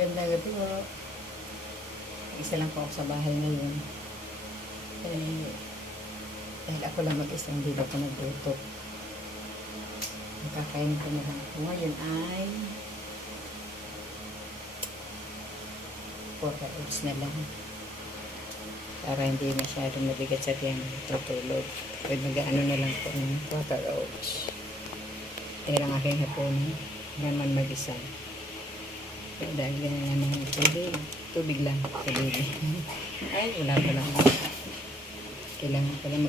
Maganda gabi po. Isa lang po ako sa bahay ngayon. Eh, dahil ako lang mag-isa, hindi ako nagluto. Nakakain ko na lang po. Ngayon ay pork oats na lang. Para hindi masyadong mabigat sa tiyan tutulog. Pwede mag-ano na lang po ng pork oats. Kaya lang aking hapon naman mag-isa. Pero dahil ganyan naman tubig. Tubig lang sa baby. Ay, wala pa lang. Kailangan pala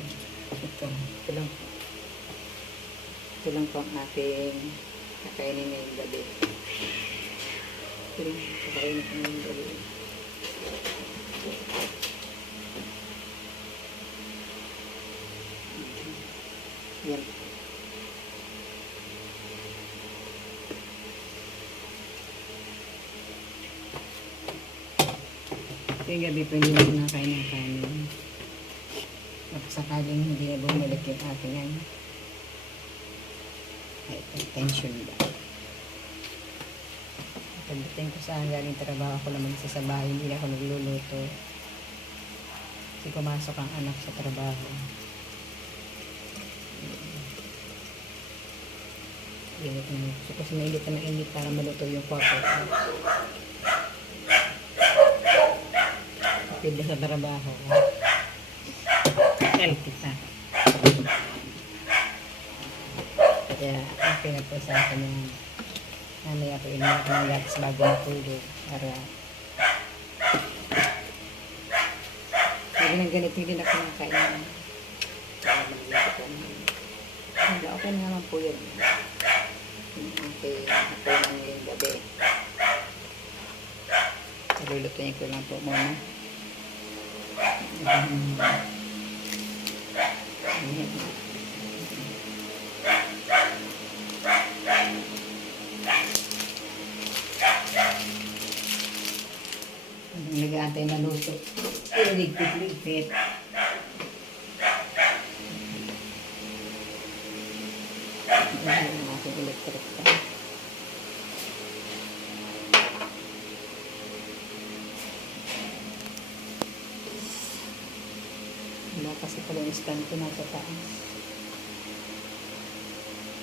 ito lang po ang aking kakainin ngayong gabi. Ito lang kakainin ko ngayong gabi. Yan. Yung gabi po hindi na kinakain ng kanin. Sakaling hindi na bumalik yung ating ano. Hypertension ba? Pagdating ko sa galing trabaho ko naman sa bahay, hindi ako nagluluto. Kasi pumasok ang anak sa trabaho. Init na. So kasi nainit na mainit para maluto yung kwarto. Pwede sa trabaho. Healthy pa. Kaya okay na po sa akin yung nanay ako iniyak ng gatas bago matulog para pag nang ganito hindi na ako nakakain. Hindi, okay na naman po yun. Okay, ako lang yung gabi. Lulutuin ko lang po muna. Nag-aantay na luto. Ligpit-ligpit. Dahil ang aking electric fan. Wala kasi pala yung stand ko nasa taas.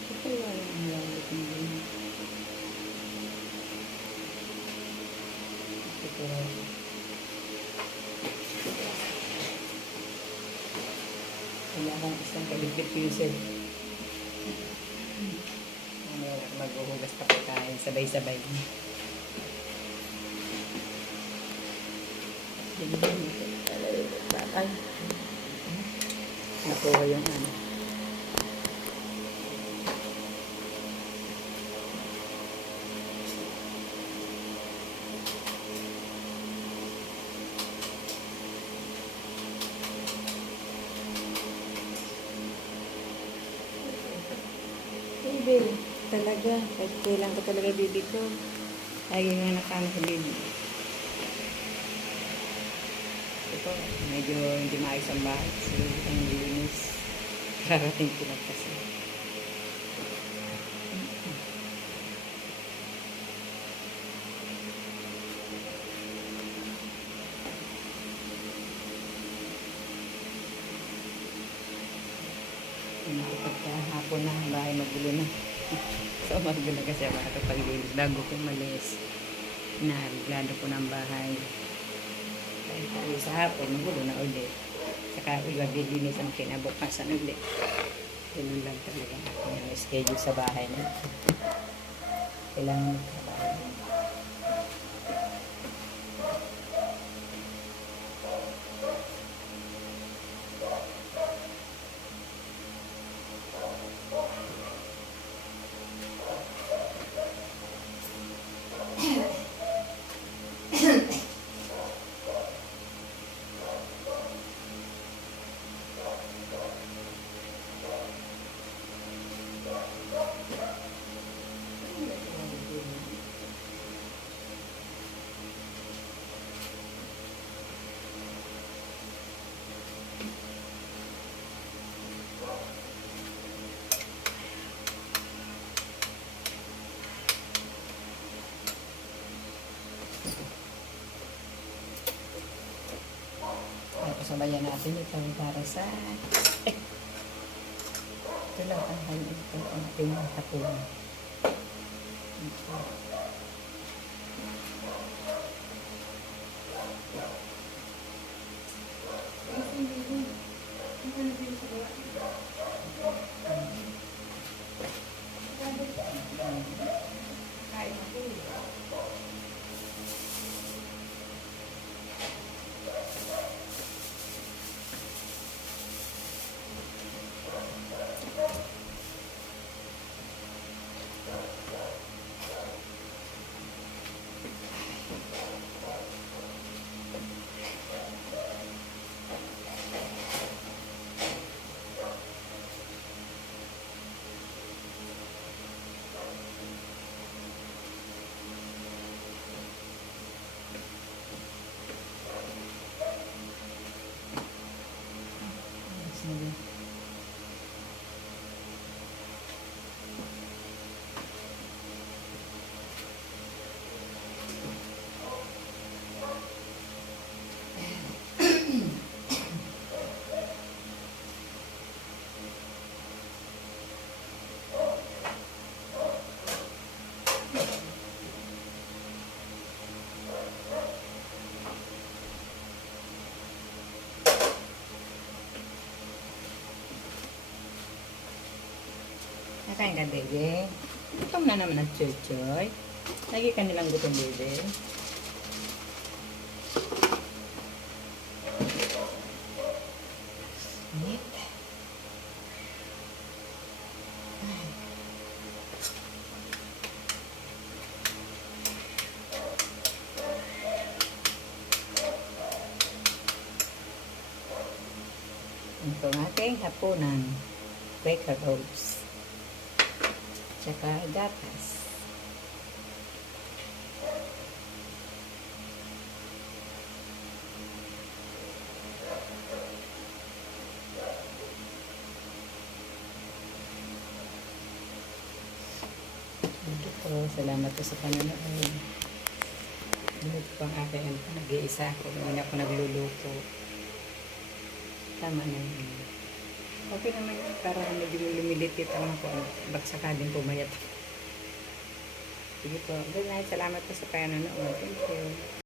Ito wala yung lalit ng ganyan. Ito wala akong isang electric user. Maghuhugas pa pagkain, sabay-sabay. Nakuha yung ano. Baby, talaga. Kailan ko talaga baby ko. Lagi nga nakaano sa baby. Ito, medyo hindi maayos ang bahay. So, ang linis. Karating ko lang kasi. Pagkahapon na, bahay magulo na. So, magulo kasi ako nakapaglinis. Bago ko malis, naglado ko ng bahay. Dahil sa hapon, magulo na ulit. Saka ililinis ang kinabukasan ulit. Ganun lang talaga yung schedule sa bahay na. Kailangan magtrabaho. sabayan natin ito para sa ito lang ang ating hapunan. Nakain ka, bebe? Gutom na naman ang choy-choy. Lagi ka nilang gutom, bebe. Init. Ito ang ating hapunan. Quaker oats. Tsaka gatas. Ito po. Salamat po sa panonood. Ito po ang aking nag-iisa ako. Hindi ako nagluluto. Tama na yun. Okay naman yun. Para medyo lumilitit ang ako. Bagsaka din pumayat. Sige po. Good night. Salamat po sa panonood. Thank you.